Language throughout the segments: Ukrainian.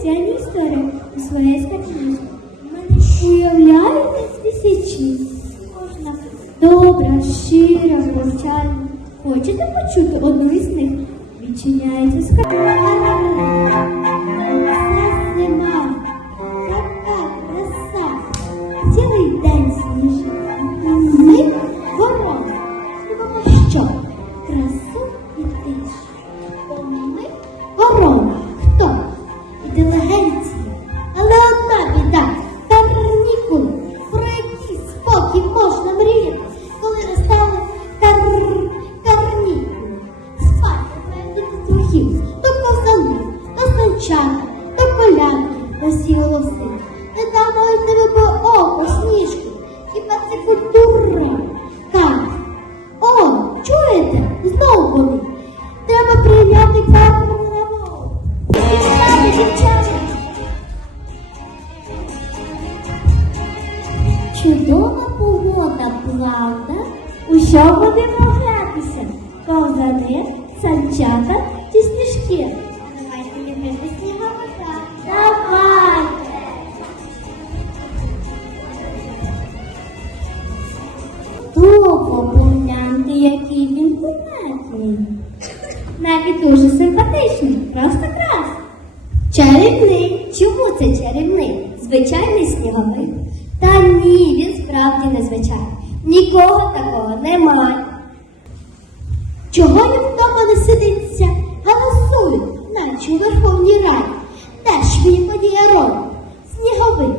спеціальні історії у своїй книжці. Уявляєте тисячі? Кожна добра, щира, повчальна. Хочете почути одну із них? Відчиняється скарб. 对不对？Що будемо гратися? Ковзани, санчата Верховній Теж подіє роль. Сніговик.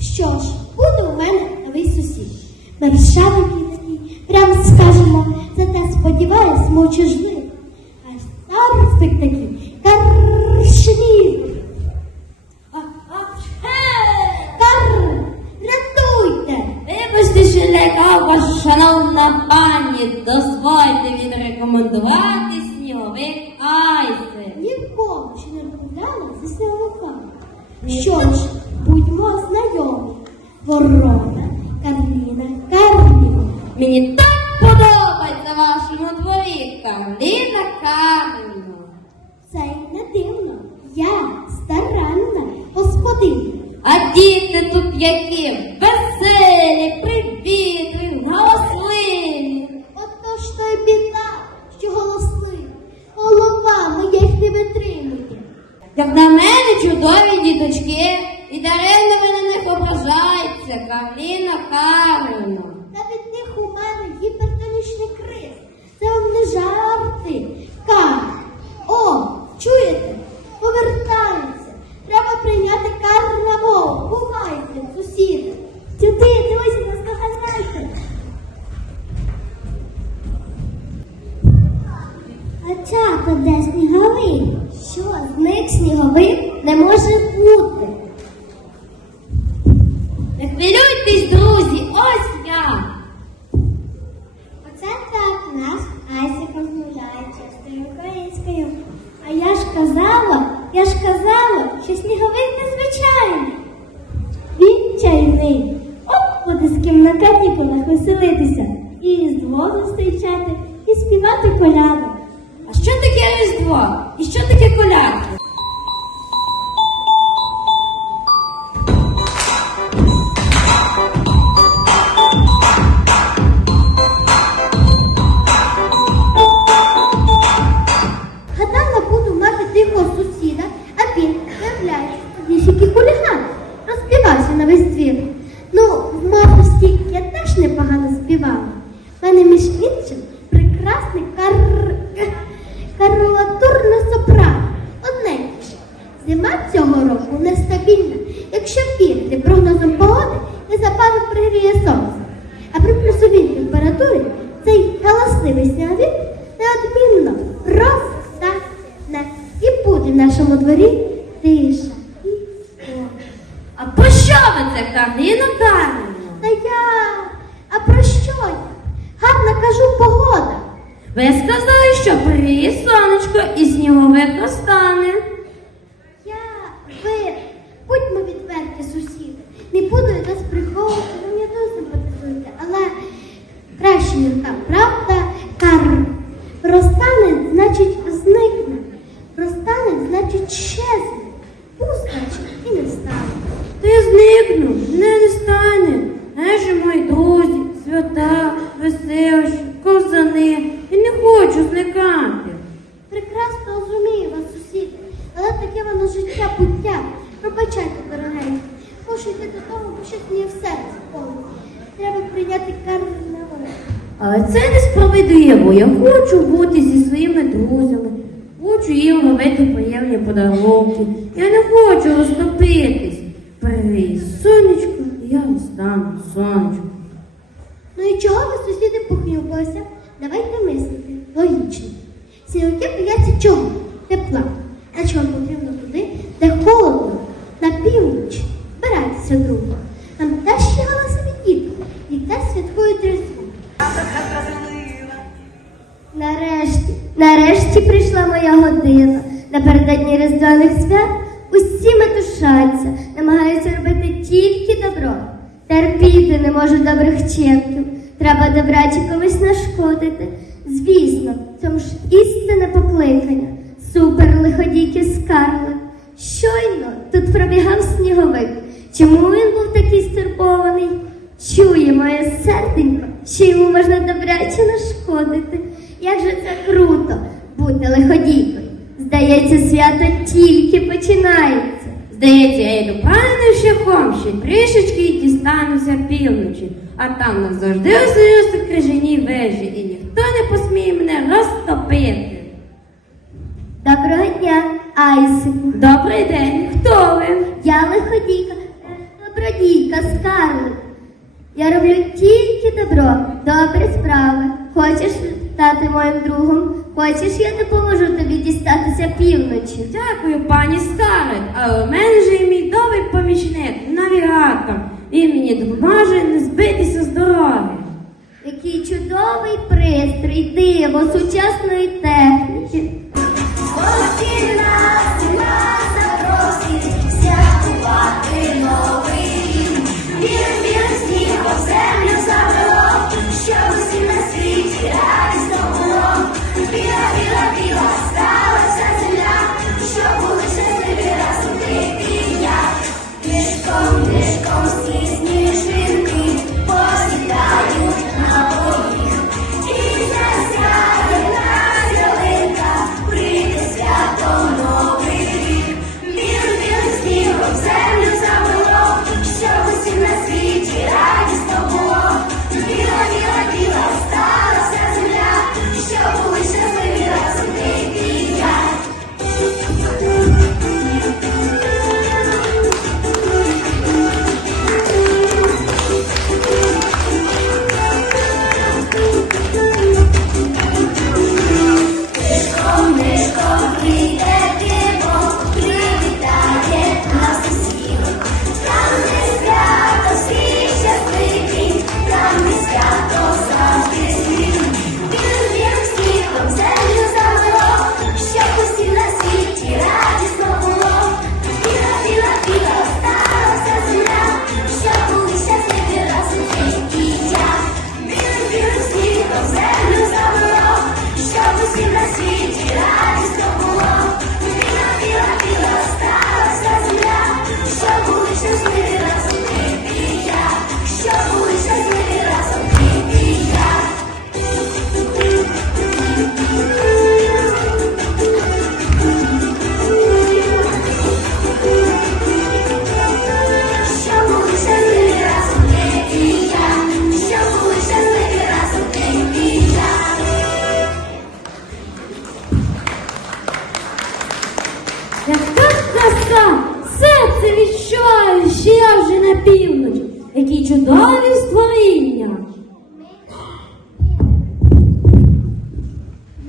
Що ж, буде у мене новий сусід. Такий, прям скажемо, зате сподіваюсь, мовчажливий. А старостик такий каршнів. Кар, рятуйте! Вибачте, що лякав шановна пані, дозвольте відрекомендувати сніговик Айси. Розмовляла зі силовиками. Що ж, будьмо знайомі. Ворона, Карліна, Карліна. Мені так подобається вашому дворі, Карліна Карліна. Це не дивно. Я старанна господиня. А діти тут які веселі, чудові діточки, і даремно ви на них ображається, Карліна Карліна. Та від них у мене гіпертонічний криз. Це вам не жарти. Кар. О, чуєте? Повертаються. Треба прийняти карнавал. Бувайте, сусіди. Сюди, друзі, нас доганяйте. А чато де сніговик? Що, зник сніговик не може бути. Не хвилюйтесь, друзі, ось я. Оце так наш Айсик розмовляє чистою українською. А я ж казала, я ж казала, що сніговик незвичайний. Він чайний. От буде з ким на канікулах веселитися. І різдво зустрічати, і співати коляду. А що таке Різдво? І що таке колядки? Вірити прогнозам погоди, незабаром пригріє сонце. А при плюсовій температурі цей галасливий сніговик неодмінно розтане. І буде в нашому дворі тиша і спокій. А про що ви це, Карліна Карліна? Та я, а про що я? Гарно кажу погода. Ви сказали, що привіт сонечко і сніговик розтане. Я, ви, будьмо відверті, сусіди. Не буду від вас приховувати, ви мені дуже симпатизуєте, але краще гірка правда, кар. Розтане, значить, зникне. Розтане, значить, щезне. Пусто серце колиться. Треба прийняти карнавал. Але це несправедливо. Я хочу бути зі своїми друзями. Хочу їм робити приємні подарунки. Я не хочу розтопитись. Привіз сонечко, і стану сонечко. Ну і чого ви сусіди похнюпилися? Давайте мислити. Логічно. Сніговики бояться чого? Тепла. А чому потрібно туди, де холодно, на північ. Збирайтеся, друга. Там теж ще голосові діти. І теж святкують Різдво. Нарешті, нарешті прийшла моя година. Напередодні різдвяних свят можу добрих вчинків. Треба добраті комусь нашкодити. Звісно, в цьому ж істинне покликання. Супер лиходійки скарлет. Щойно тут пробігав сніговик. Чому він був такий стурбований? Чує моє серденько, що йому можна добряче нашкодити. Як же це круто бути лиходійкою. Здається, свято тільки починається. Здається, я йду правильним шляхом, ще трішечки і дістануся півночі, а там назавжди оселюся в крижаній вежі, і ніхто не посміє мене розтопити. Доброго дня, Айсику. Добрий день, хто ви? Я лиходійка, добродійка, скарлет. Я роблю тільки добро, добрі справи. Хочеш стати моїм другом? Хочеш, я допоможу тобі дістатися півночі. Дякую, пані Скарлет, але у мене вже є мій добрий помічник, навігатор. Він мені допоможе не збитися з дороги. Який чудовий пристрій, диво сучасної техніки. vida, vida, vida.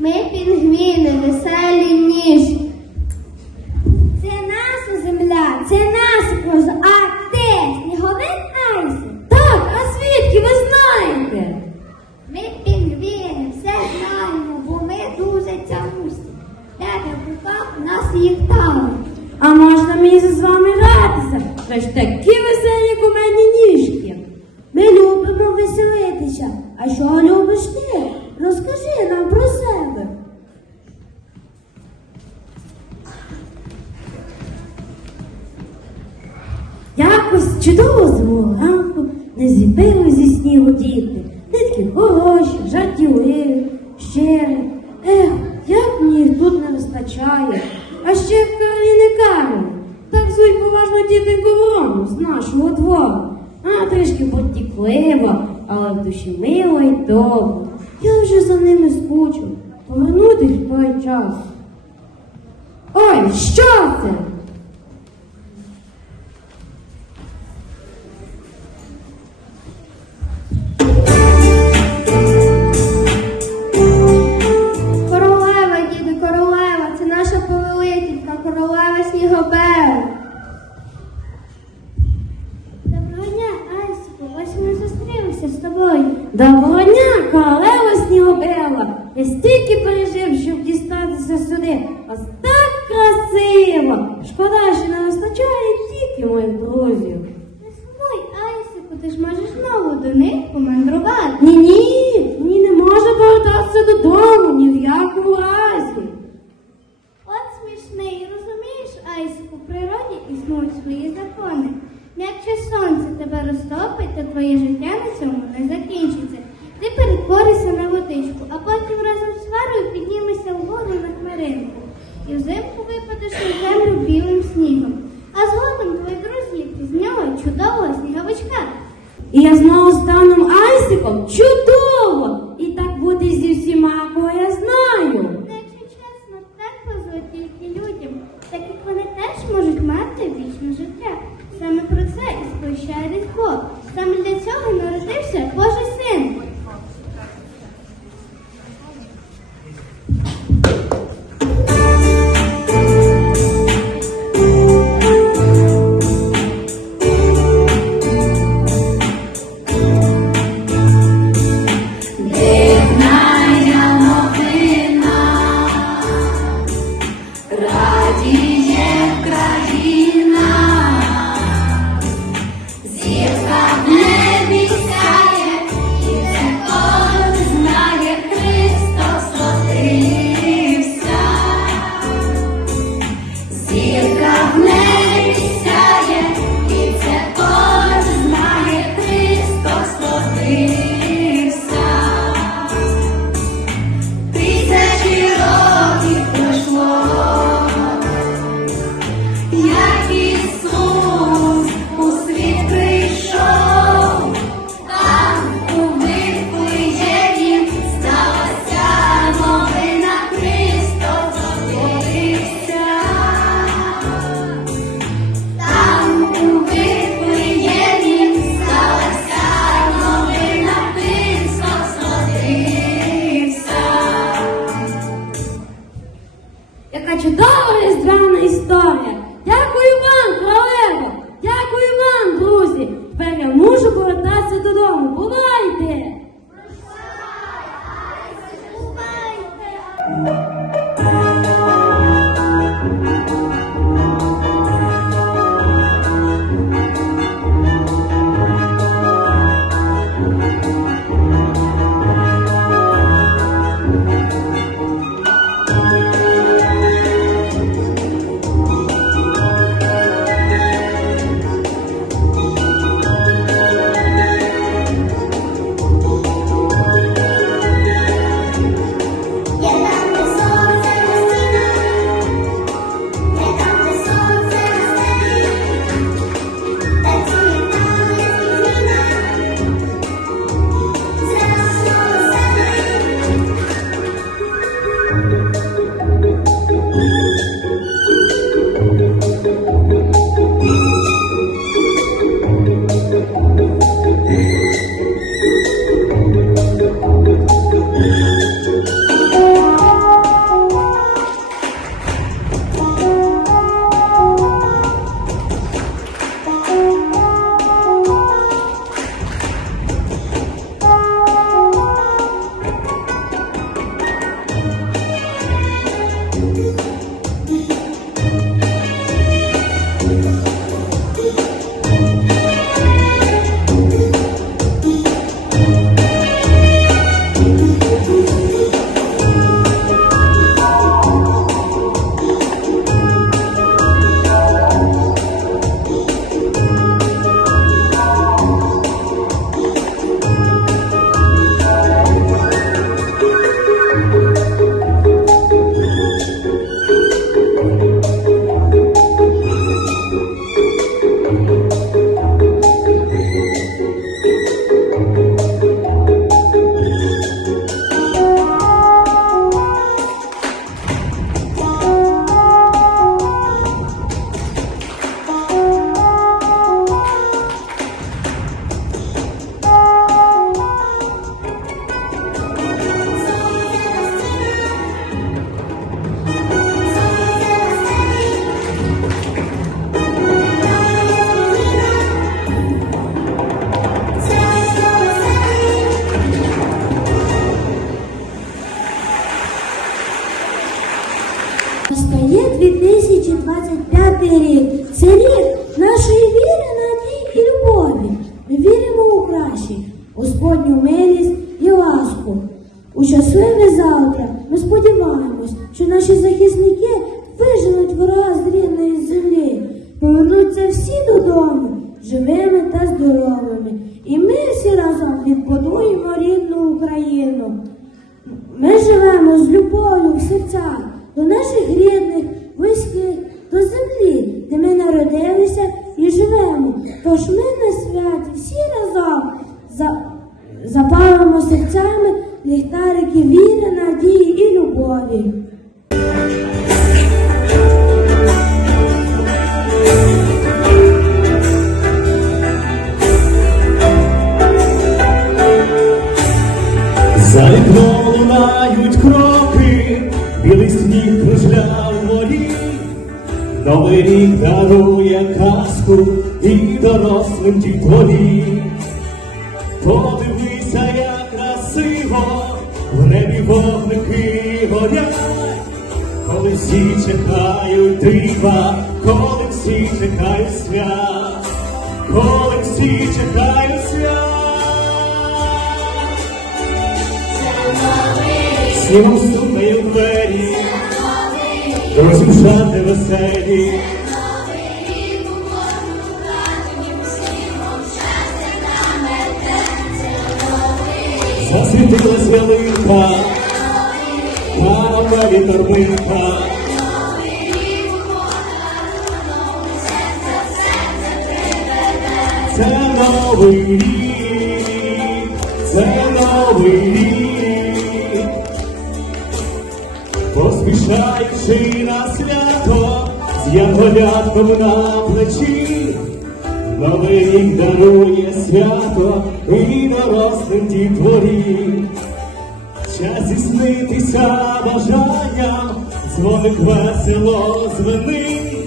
Ми пінгвіни, веселі ніжні. Це наша земля, це наша проза, а ти сніговик Айсик. Так, а звідки ви знаєте? Ми пінгвіни, все знаємо, бо ми дуже цягусі. Тебе в руках нас їх там. А можна мені з вами гратися? Ви ж такі чудова ранку не зліпили зі снігу діти, нитки хороші, жартівливі, щирі. Ех, як мені їх тут не вистачає, а ще в не карі. Так суть поважно діти корону з нашого двору. А трішки потіклива, але в душі мило й добра. Я вже за ними скучу, повернутись той час. Ой, що це? вас так красиво. Шкода, що не вистачає тільки моїх друзів. Не Айсику, ти ж можеш знову до них помандрувати. Ні, ні, мені не може повертатися додому, ні в якому разі. От смішний, розумієш, Айсику, в природі існують свої закони. Якщо сонце тебе розтопить, то твоє життя на цьому Eu sempre morreu é para Suzano Bilo Подивися, як красиво в небі вогники горять, коли всі чекають дива, коли всі чекають свят, коли всі чекають свят. Снігом стукає в двері, розімшати веселі. Засвітилась ялинка, карамелі торбинка. Це новий рік, це новий рік. Поспішаючи на свято, з янголятком на плечі, новий рік дарує свято і дорослим дітворі. Час здійснитися бажанням, дзвоник весело звенить,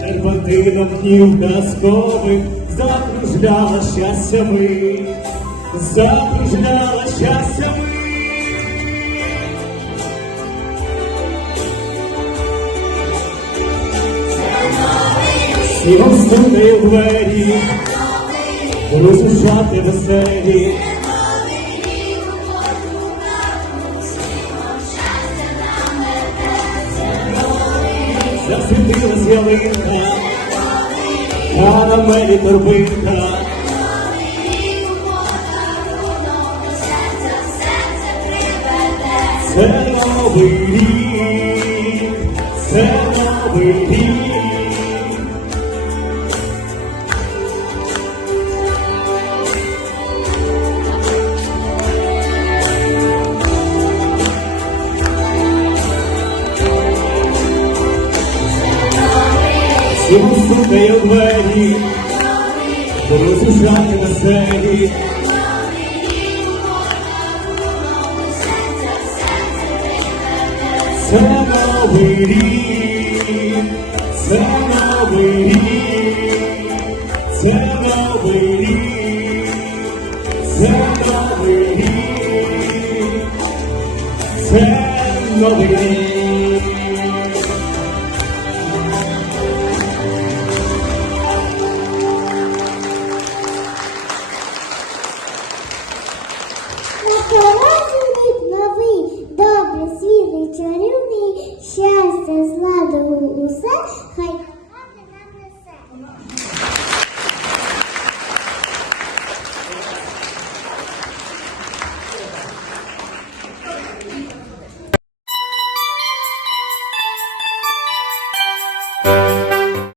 Терпантином днів казкових закружляла щастя ми, закружляла щастя ми. Снігом стукає в двері, розушати веселі. Засвітилась ялинка, а на мені торбинка. Снігом стукає в двері, розушати веселі. Це новий рік, це новий рік, це новий рік, це новий рік, це новий рік.